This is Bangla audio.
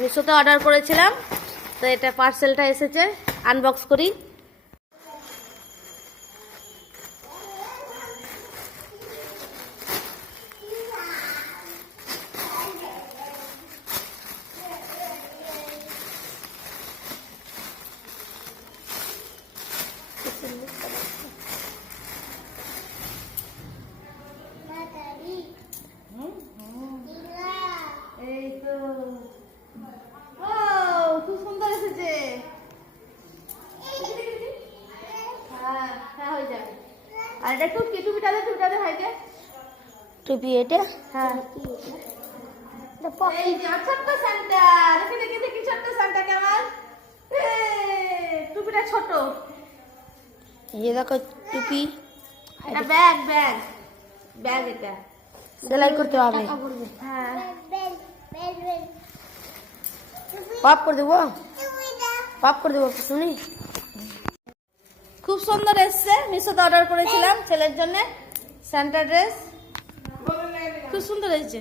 মিশোতে অর্ডার করেছিলাম, তো এটা পার্সেলটা এসেছে, আনবক্স করি। এই তো খুব সুন্দর এসেছে। হ্যাঁ হ্যাঁ হয়ে যাবে। আর এটা টুপিটা দে ভাইকে। টুপি এটা? হ্যাঁ এই যে ছোট্ট সান্টা, দেখি ছোট্ট সান্টা কেমন। টুপিটা ছোট। এই দেখো টুপি। এটা ব্যাগ এটা সেলাই করতে হবে। হ্যাঁ পাপ করে দেবো, পাপ করে দেবো শুনি। খুব সুন্দর এসছে, মিশোতে অর্ডার করেছিলাম ছেলের জন্য সান্টা ড্রেস, খুব সুন্দর এসেছে।